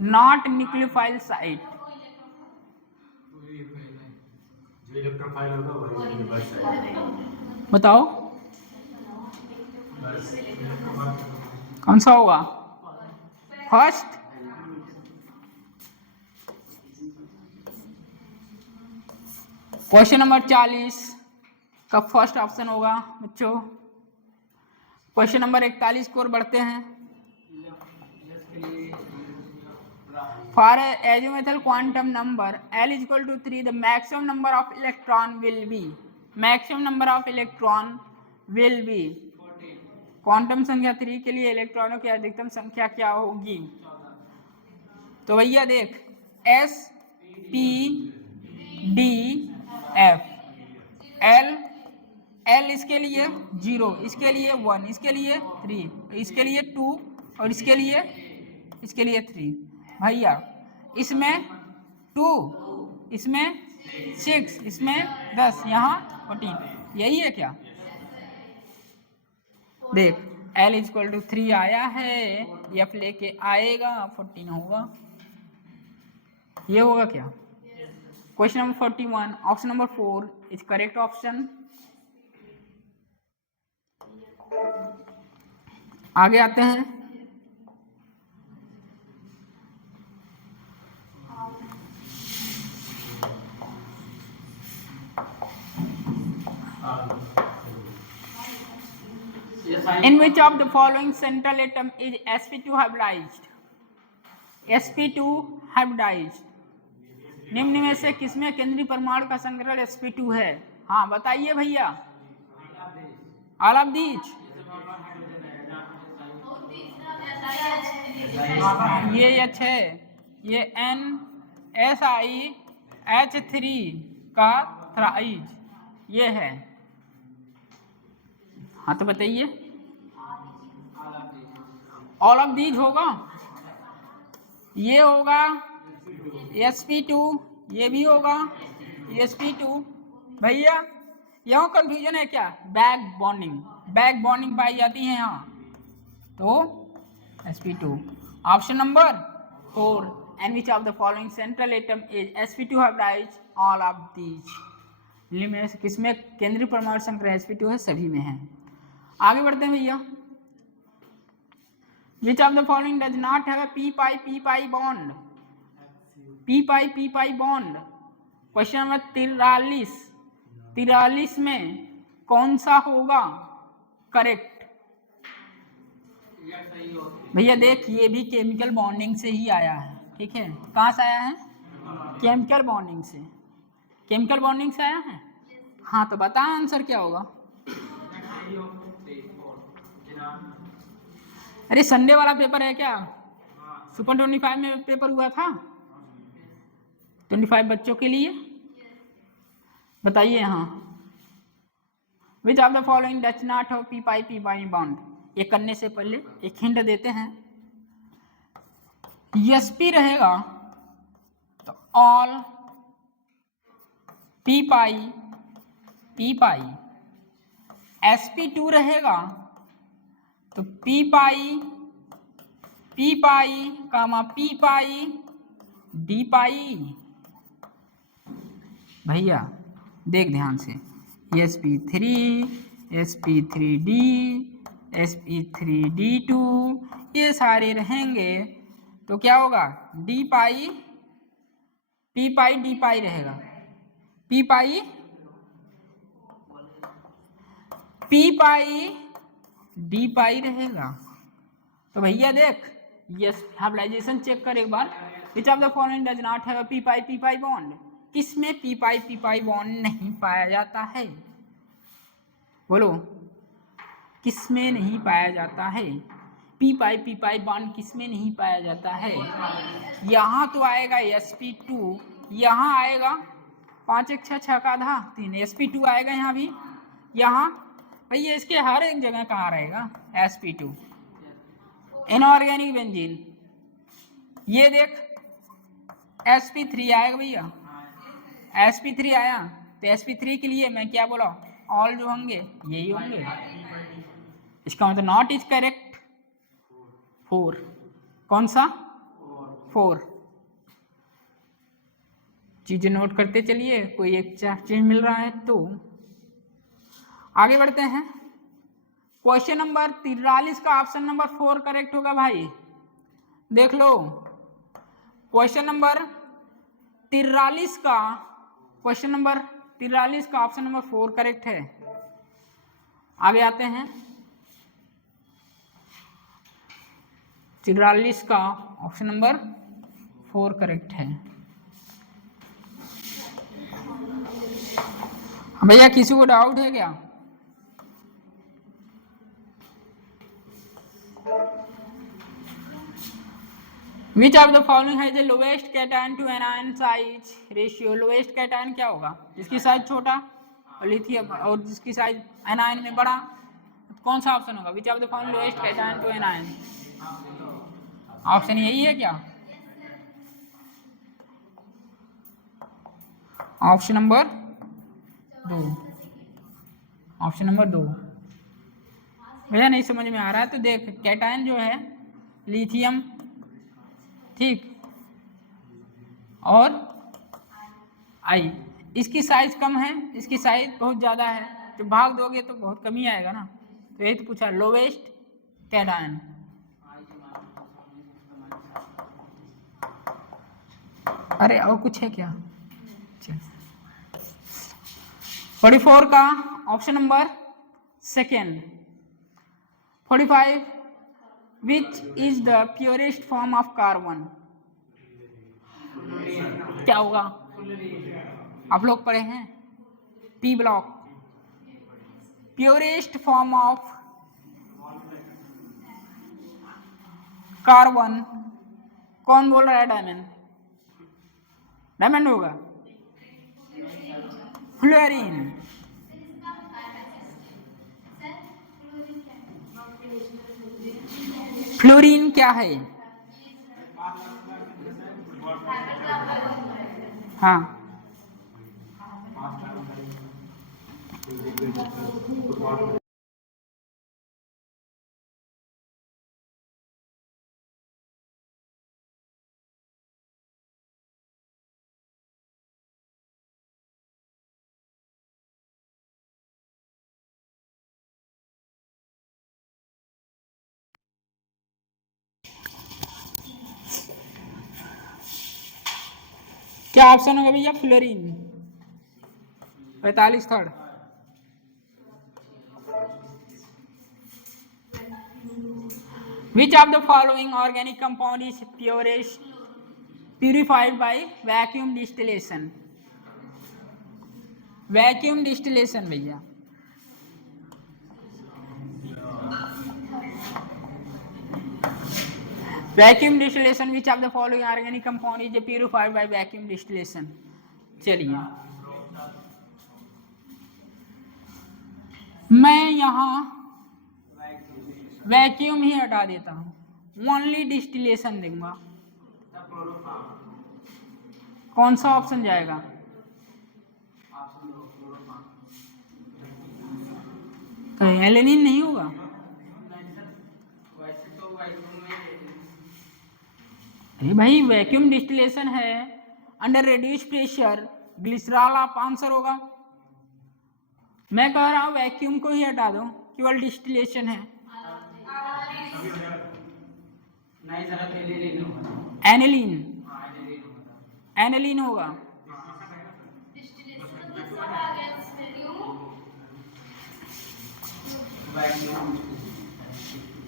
not nucleophile site. बताओ कौन सा होगा? फर्स्ट। क्वेश्चन नंबर 40 का फर्स्ट ऑप्शन होगा बच्चों। क्वेश्चन नंबर 41 की ओर बढ़ते हैं। For azimuthal quantum number L is equal to 3, the maximum number of electron will be, maximum number of electron will be, quantum संख्या 3 के लिए इलेक्ट्रॉनों की अधिकतम संख्या क्या होगी? तो भैया देख S P D F, L इसके लिए 0, इसके लिए 1, इसके लिए 3, इसके लिए 2 और इसके लिए 3। भैया इसमें 2, इसमें 6, इसमें 10, यहाँ 14, यही है क्या? देख L इक्वल टू 3 आया है, F लेके आएगा 14 होगा, ये होगा क्या? Question number 41, option number 4 is correct option. आगे आते हैं। In which of the following central atom is sp2 hybridized? sp2 hybridized, निम्न में से किसमें केंद्रीय परमाणु का संकरण sp2 है? हाँ बताइए भैया। ऑल ऑफ दीज, ये H है, ये NSiH3 का थ्राइज ये है। हाँ तो बताइए, ऑल ऑफ दीज होगा, ये होगा sp2, ये भी होगा sp2। भैया यहाँ कंफ्यूजन है क्या? बैक बॉन्डिंग पाई जाती है यहाँ, तो sp2। Option number 4, and which of the following central atom is sp2 hybridised? All of these, में से किसमें केंद्रीय परमाणु संकरण sp2 है? सभी में है। आगे बढ़ते हैं भैया। विच of the following does not have p pi bond? p pi bond. Question number 43 में कौन सा होगा करेक्ट? भैया देख ये भी केमिकल बॉन्डिंग से ही आया है, ठीक है। कहाँ से आया है? केमिकल बॉन्डिंग से, केमिकल बॉन्डिंग से आया है। हाँ तो बता आंसर क्या होगा? अरे संडे वाला पेपर है क्या? सुपर 25 में पेपर हुआ था, 25 बच्चों के लिए। बताइए यहाँ, विच of the following does not have p pi bond? ये करने से पहले एक हिंट देते हैं। sp रहेगा तो ऑल p pi, sp2 रहेगा तो p pi कामा p pi d pi। भैया देख ध्यान से, sp3 sp3d sp3d2 ये सारे रहेंगे तो क्या होगा? d pi p pi d pi रहेगा, p pi d pi रहेगा। तो भैया देख यस हाइब्रिडाइजेशन चेक कर एक बार। Which of the following does not have p pi bond? किसमें p pi बॉन्ड नहीं पाया जाता है? बोलो किसमें नहीं पाया जाता है? p pi बॉन्ड किसमें नहीं पाया जाता है? यहाँ तो आएगा sp2, यहाँ आएगा 5 1 6 6 का आधा 3, sp2 आएगा यहाँ भी, यहाँ भैया इसके हर एक जगह कहाँ रहेगा sp2। इनऑर्गेनिक बेंजीन, ये देख sp3 आएगा भैया, sp3 आया तो sp3 के लिए मैं क्या बोला? ऑल जो होंगे यही होंगे, इसका मतलब नॉट इज करेक्ट 4। कौन सा? 4। चीजें नोट करते चलिए, कोई एक चीज मिल रहा है तो। आगे बढ़ते हैं। क्वेश्चन नंबर 43 का ऑप्शन नंबर 4 करेक्ट होगा भाई, देख लो। क्वेश्चन नंबर 43 का ऑप्शन नंबर 4 करेक्ट है। आगे आते हैं। 43 का ऑप्शन नंबर 4 करेक्ट है। भैया किसी को डाउट है क्या? Which of the following has the lowest cation to anion size ratio? Lowest cation क्या होगा? जिसकी साइज छोटा और लिथियम और जिसकी साइज एनायन में बड़ा, कौन सा ऑप्शन होगा? Which of the following lowest cation to anion? Option यही है क्या? Option number 2। ऑप्शन नंबर 2 भैया नहीं समझ में आ रहा है तो देख, कैटायन जो है लिथियम, ठीक, और आई, इसकी साइज कम है, इसकी साइज बहुत ज़्यादा है, तो भाग दोगे तो बहुत कम ही आएगा ना, तो यही तो पूछा लोवेस्ट कैटायन। अरे और कुछ है क्या? 44 का option number 2। 45 which is the purest form of carbon? क्या होगा? आप लोग पढ़े हैं P block. Purest form of carbon कौन बोल रहा है? डायमंड। डायमंड होगा। फ्लोरीन। फ्लोरीन क्या है? हाँ, क्या ऑप्शन होगा भैया? Fluorine. 45 third. Which of the following organic compound is purified by vacuum distillation? Vacuum distillation भैया। Vacuum distillation which of the following organic compound is purified by vacuum distillation? चलिए मैं यहाँ वैक्यूम ही हटा देता हूँ, ओनली डिस्टिलेशन दूंगा। कौन सा ऑप्शन जाएगा? कहीं एलेनिन नहीं होगा? अरे भाई वैक्यूम डिस्टिलेशन है, अंडर रेड्यूस प्रेशर ग्लिसरॉल आप आंसर होगा। मैं कह रहा हूँ वैक्यूम को ही हटा दो, केवल डिस्टिलेशन है। एनिलीन। एनिलीन होगा।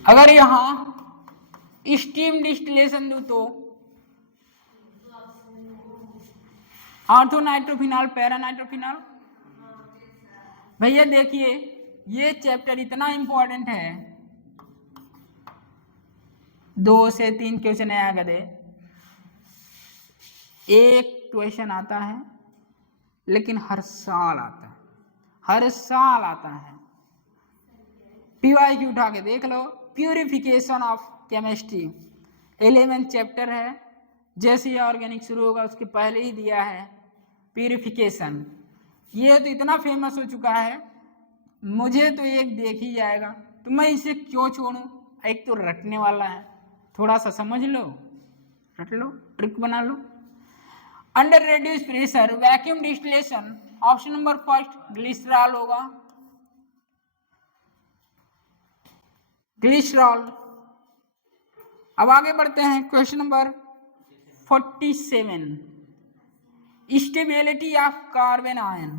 अगर यहाँ स्टीम डिस्टिलेशन दूं तो ऑर्थो नाइट्रोफिनॉल, पैरा नाइट्रोफिनॉल। भैया देखिए ये चैप्टर इतना इंपॉर्टेंट है, 2 से 3 क्वेश्चन आया गए, एक क्वेश्चन आता है लेकिन हर साल आता है, हर साल आता है। पीवाईक्यू उठा के देख लो। Purification of chemistry 11th chapter है, जैसे ही ऑर्गेनिक शुरू होगा उसके पहले ही दिया है प्यूरिफिकेशन। ये तो इतना फेमस हो चुका है, मुझे तो एक देख ही जाएगा, तो मैं इसे क्यों छोड़ूं? एक तो रटने वाला है, थोड़ा सा समझ लो, रट लो, ट्रिक बना लो। Under reduce pressure vacuum distillation, option number first glycerol होगा, ग्लिसरॉल। अब आगे बढ़ते हैं question number 47, stability of carbanion.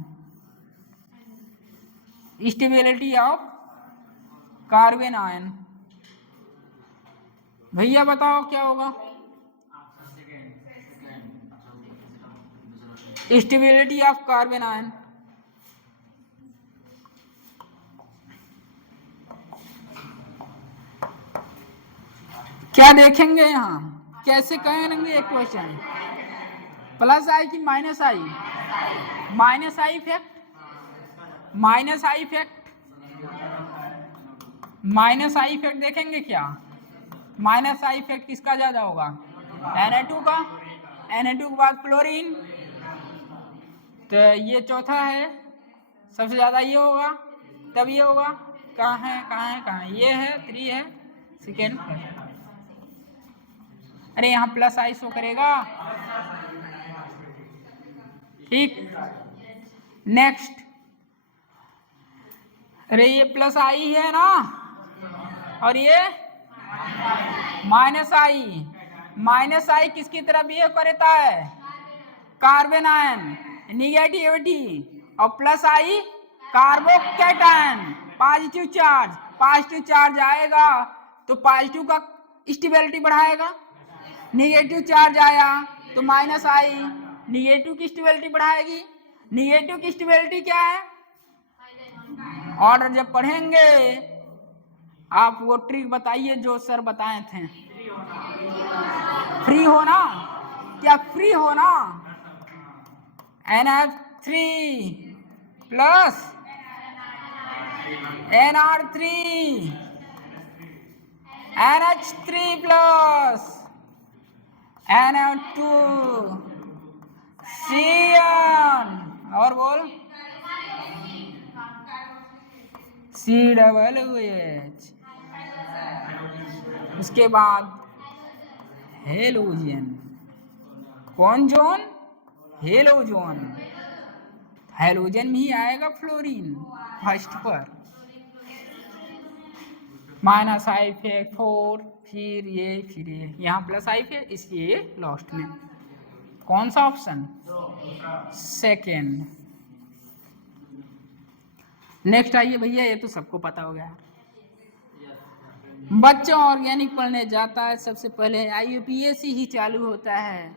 Stability of carbanion भैया बताओ क्या होगा? Stability of carbanion. क्या देखेंगे यहाँ, कैसे कहेंगे एक क्वेश्चन? प्लस आई कि minus I? Minus I effect, minus I effect, minus I effect देखेंगे क्या? माइनस आई इफेक्ट किसका ज्यादा होगा? Na2 का। Na2 के बाद फ्लोरीन, तो ये चौथा है, सबसे ज्यादा ये होगा, तब ये होगा। कहाँ है कहाँ है कहाँ है? ये है 3 है सेकेंड। अरे यहाँ प्लस आई शो करेगा, ठीक। नेक्स्ट, अरे ये प्लस आई है ना, और ये माइनस आई। माइनस आई किसकी तरह बिहेव करता है? Carbanion, negativity. और plus I carbocation, positive charge. Positive charge आएगा तो पॉजिटिव का स्टेबिलिटी बढ़ाएगा, निगेटिव चार्ज आया तो माइनस आई निगेटिव की स्टेबिलिटी बढ़ाएगी। निगेटिव की स्टेबिलिटी क्या है? ऑर्डर जब पढ़ेंगे आप वो ट्रिक बताइए जो सर बताए थे। फ्री होना, क्या फ्री होना? NF3 plus NR3 NH3 plus NO2 Cn, और बोल COOH। उसके बाद हेलोजन, कौन जोन? हेलोजन। हेलोजन में ही आएगा फ्लोरीन फर्स्ट पर। माइनस आई इफेक्ट 4, फिर ये यहाँ प्लस आई इफेक्ट, इसलिए लास्ट में। कौन सा ऑप्शन? सेकेंड। नेक्स्ट आइए भैया, ये तो सबको पता हो गया। बच्चा ऑर्गेनिक पढ़ने जाता है सबसे पहले IUPAC ही चालू होता है,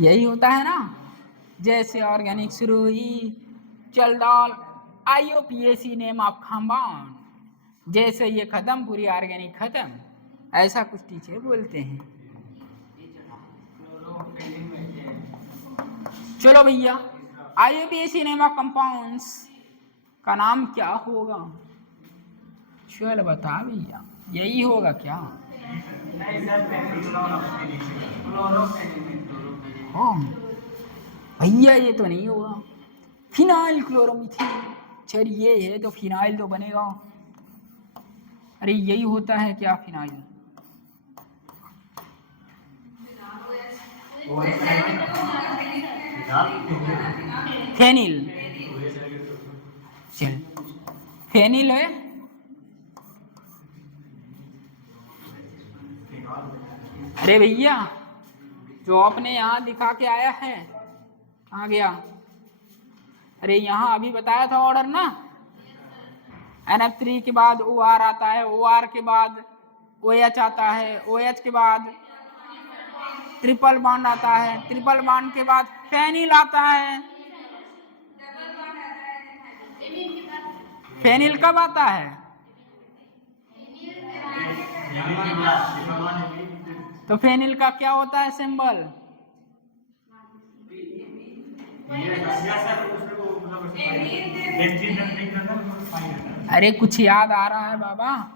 यही होता है ना। जैसे ऑर्गेनिक शुरू हुई, चल डाल IUPAC नेम ऑफ कंपाउंड, जैसे ये खत्म पूरी ऑर्गेनिक खत्म, ऐसा कुछ टीचर बोलते हैं। चलो भैया, IUPAC नेम ऑफ कंपाउंड्स का नाम क्या होगा? चल बता भैया, यही होगा क्या? हाँ भैया, ये तो नहीं होगा। फिनाइल क्लोरोमीथेन, चल ये है तो फिनाइल तो बनेगा। अरे यही होता है क्या फिनाइल? फेनिल, चल फेनिल है। अरे भैया, जो आपने यहाँ दिखा के आया है कहाँ गया? अरे यहाँ अभी बताया था ऑर्डर ना, NF3 के बाद OR आता है, OR के बाद OH आता है, OH के बाद ट्रिपल बॉन्ड आता है, ट्रिपल बॉन्ड के बाद फेनिल आता है। फेनिल कब आता है? तो फेनिल का क्या होता है सिंबल? अरे कुछ याद आ रहा है बाबा?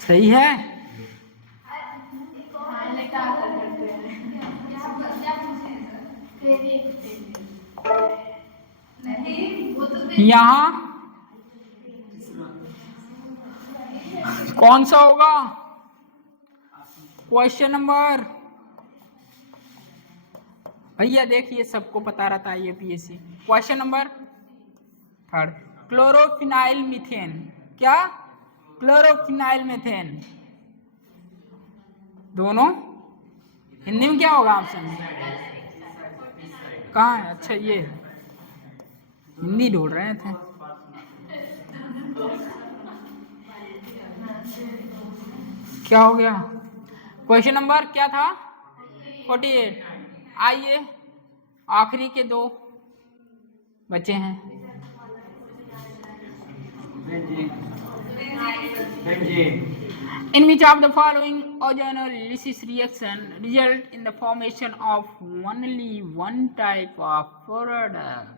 सही है। यहाँ कौन सा होगा? भैया देखिए सबको पता रहता है UPSC. Question number 3, chlorophenyl methane. क्या? Chlorophenyl methane. दोनों हिंदी में क्या होगा ऑप्शन? कहाँ है? अच्छा ये हिंदी ढूंढ रहे थे। क्या हो गया? क्वेश्चन नंबर क्या था? 48। आइए आखिरी के 2 बचे हैं। In which of the following organolysis reaction result in the formation of only one type of product?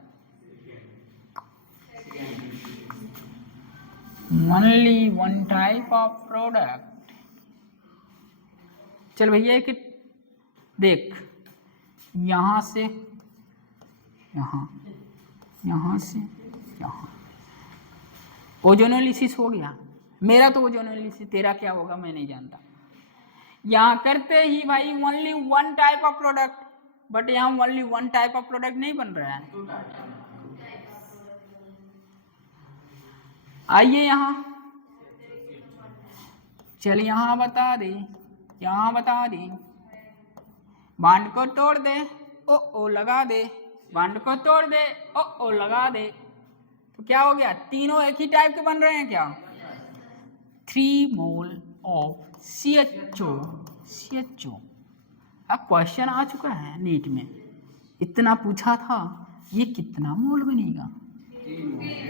Only one type of product. चल भैया कि देख, यहां से यहां, यहां से यहां ओजोनोलिसिस हो गया। मेरा तो ओजोनोलिसिस, तेरा क्या होगा मैं नहीं जानता। यहाँ करते ही भाई only one type of product, but यहाँ only one type of product नहीं बन रहा है। आइए यहाँ, चल यहाँ बता दे, यहाँ बता दे, बांड को तोड़ दे, ओ लगा दे, बांड को तोड़ दे, ओ लगा दे, तो क्या हो गया? तीनों एक ही टाइप के बन रहे हैं क्या? 3 मोल ऑफ CHO। अब क्वेश्चन आ चुका है नीट में, इतना पूछा था, ये कितना मोल बनेगा?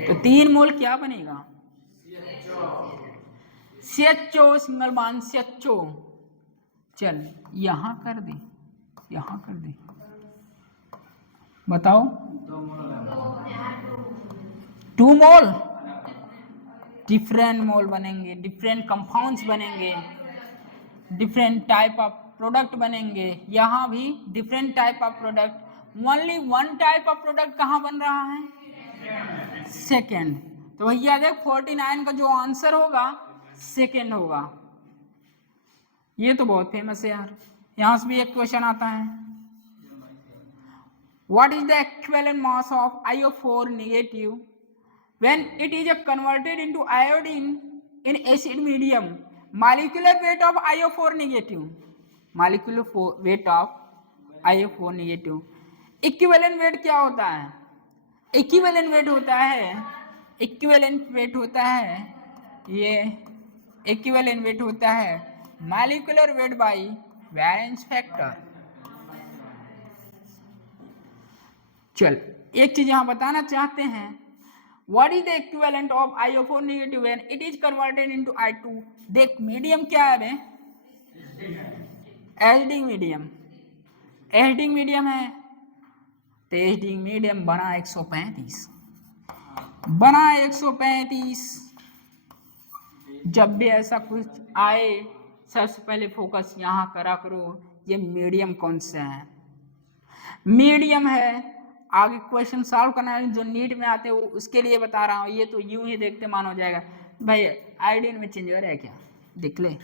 तो 3 मोल क्या बनेगा? CHO, single bond CHO। चल यहां कर दे, यहां कर दे, बताओ। 2 मोल, डिफरेंट मोल बनेंगे, डिफरेंट कंपाउंड्स बनेंगे, डिफरेंट टाइप ऑफ प्रोडक्ट बनेंगे। यहाँ भी different type of product. Only one type of product कहाँ बन रहा है? सेकेंड। तो भैया देख 49 का जो आंसर होगा सेकेंड होगा। ये तो बहुत फेमस है यार। यहाँ से भी एक क्वेश्चन आता है, what is the equivalent mass of IO4 negative when it is converted into iodine in acid medium? Molecular weight of IO4 negative, molecular weight of IO4 negative। Equivalent weight क्या होता है? इक्विवेलेंट वेट होता है, equivalent weight होता है, ये equivalent weight होता है molecular weight by valence factor. चल एक चीज यहां बताना चाहते हैं, what is the equivalent of IO4 negative when it is converted into I2? देख मीडियम क्या है बे? एसिडिक मीडियम, एसिडिक मीडियम है, तो एसिडिक मीडियम बना 135, बना 135। जब भी ऐसा कुछ आए सबसे पहले फोकस यहाँ करा करो, ये मीडियम कौन सा है? मीडियम है। आगे क्वेश्चन सॉल्व करना है जो नीट में आते हैं उसके लिए बता रहा हूँ। ये तो यूं ही देखते मान हो जाएगा भाई। आयोडीन में चेंज हो रहा है क्या? देख ले,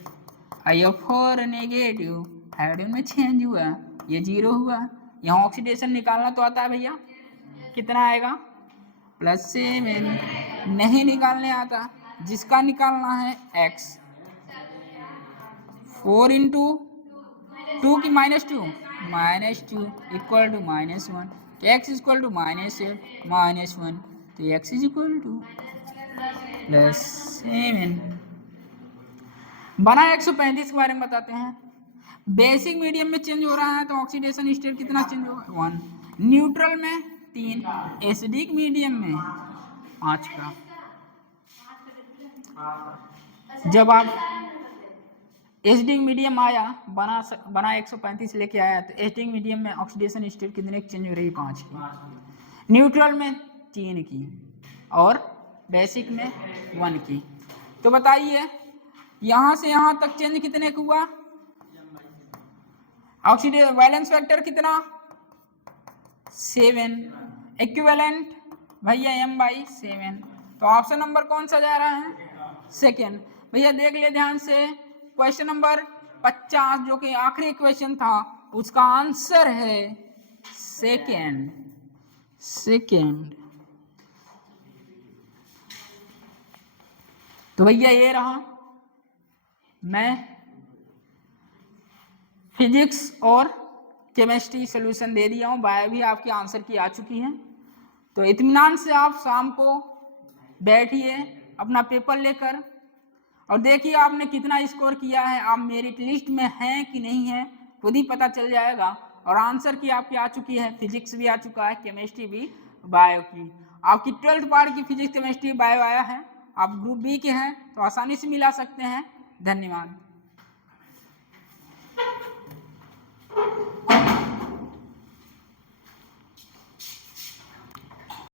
IO4 नेगेटिव आयोडीन में चेंज हुआ, ये 0 हुआ। यहाँ ऑक्सीडेशन निकालना तो आता है भैया, कितना आएगा? +7। नहीं निकालने आता, जिसका निकालना है x। 4 इंटू 2 की -2 equal to -1, x equal to -8 -1, तो x इज इक्वल टू +7। बना 135 के बारे में बताते हैं। बेसिक मीडियम में चेंज हो रहा है तो ऑक्सीडेशन स्टेट कितना चेंज होगा? 1। न्यूट्रल में 3, एसिडिक मीडियम में 5 का। जब आप एसिडिक मीडियम आया बना 135 लेके आया, तो एसिडिक मीडियम में ऑक्सीडेशन स्टेट कितने की चेंज हो रही? 5 की। न्यूट्रल में 3 की और बेसिक में 1 की। तो बताइए यहां से यहां तक चेंज कितने का हुआ? ऑक्सीडेशन वैलेंस फैक्टर कितना? 7। इक्विवेलेंट भैया m/7। तो ऑप्शन नंबर कौन सा जा रहा है? सेकेंड। भैया देख ले ध्यान से, क्वेश्चन नंबर 50 जो कि आखिरी क्वेश्चन था, उसका आंसर है सेकेंड। तो भैया ये रहा, मैं फिजिक्स और केमिस्ट्री सॉल्यूशन दे दिया हूँ, बायो भी आपकी आंसर की आ चुकी है। तो इत्मीनान से आप शाम को बैठिए अपना पेपर लेकर और देखिए आपने कितना स्कोर किया है, आप मेरिट लिस्ट में हैं कि नहीं है खुद ही पता चल जाएगा। और आंसर की आपकी आ चुकी है, फिजिक्स भी आ चुका है, केमिस्ट्री भी, बायो की आपकी 12th पार्ट की फिजिक्स केमिस्ट्री बायो आया है। आप ग्रुप बी के हैं तो आसानी से मिला सकते हैं। धन्यवाद।